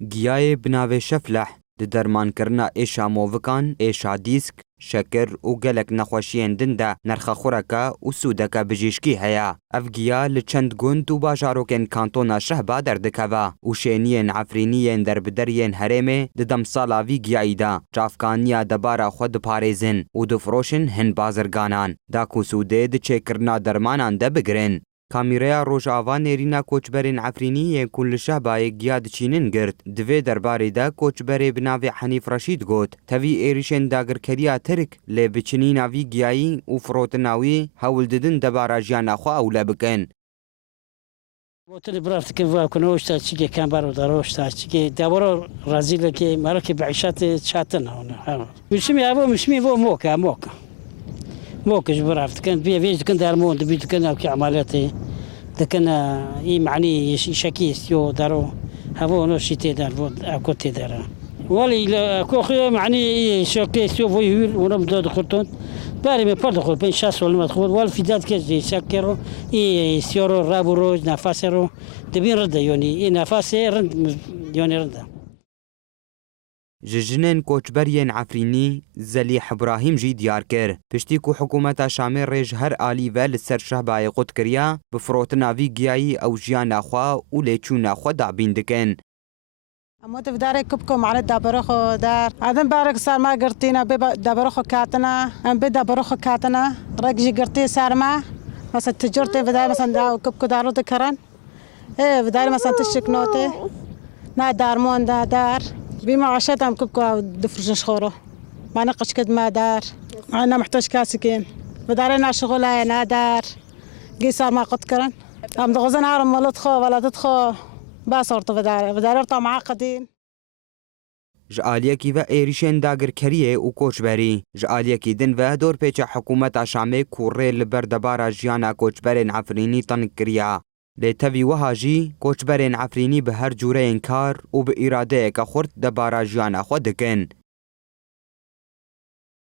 گیای بناوی شفلح د درمانکردنا ئێشا مۆڤکان، ئێشا دیسک، شەکر و gelek nexweşiyên din de nerxa xureka û sûdeka bijîşkî heye. Ev giya li çend gund û bajarokên kantona Şehba derdikeve û şêniyên Efrîniyên derbideriyên herêmê di demsala vî giyayî de çavkaniya debara xwe diparêzin û difiroşin hin bazirganan. Da ku sûdê di çêkirina dermanan de bigirin. کامیرەیە ڕۆژئاوا نێرینە کۆچبەرên Efrînî yên ku li Şehbayê giya diçînin girt. Di vê derbarê de koçberê bi navê Henîf Reşîd got tevî êrişên dagirkeriya Tirk lê biçînîna vî giyayî û firotina wî hewl didin debara jiyana xwe ewle bikin. Botini biraftikê vakunûş ta çikê kember û daroşta çikê dewera rezîlekê merekê biişatê çatin hewne. Mişimî evo mişimî vo moka. موكش برافت كان بيه فيش كان دارمون دبيت كان كي عملياتي لكن اي معني شكيس يو دارو هبو نو شيتي دار اكو تي دار ولي اكو خي معني شكيس يو فيول ونبدا دخلتون باري مي بار دخل بين شاس ولا مدخول ولا في دات كيس يسكروا اي سيورو رابورو نفاسرو دبين رد يوني اي نفاسي رند يوني رد جژنên koçberiyên Efrînî Zelîh İbrahîm jî diyar kir. Piştî ku hikûmeta Şamê rê ji her alî ve li ser Şehbayê qut kiriye, bi firotina vî giyayî ew jiyana xwe û lêçûna xwe dabîn dikin. Em tevdarê kubkom mane dabera xwe dar. Edim barek serma girtîne bê dabera xwe katine, em bê dabera xwe katine. Rek jî girtî serma. Mesela ticartê vedarê mesela kubku daro dikirin. Vedarê mesela tişik notê. Na darmon da dar. بمعاشات عم كبكو دفرش شخوره ما نقش كد ما دار أنا محتاج كاسكين بدارنا شغل أنا دار قيصار ما قد كرن عم دغزن عارم ولا تخو ولا تدخو باصرت بدار طعم معقدين جعالیکی و ایریشن داگر کریه و کوچبری جعالیکی دن و دور پیچ حکومت شامی کوره لبردبار جیانا کوچبرین عفرینی تن کریا لتوی وهاجی کوچبرین عفرینی به هر جوره انکار و به اراده که خورد دبارا جیانا خود دکن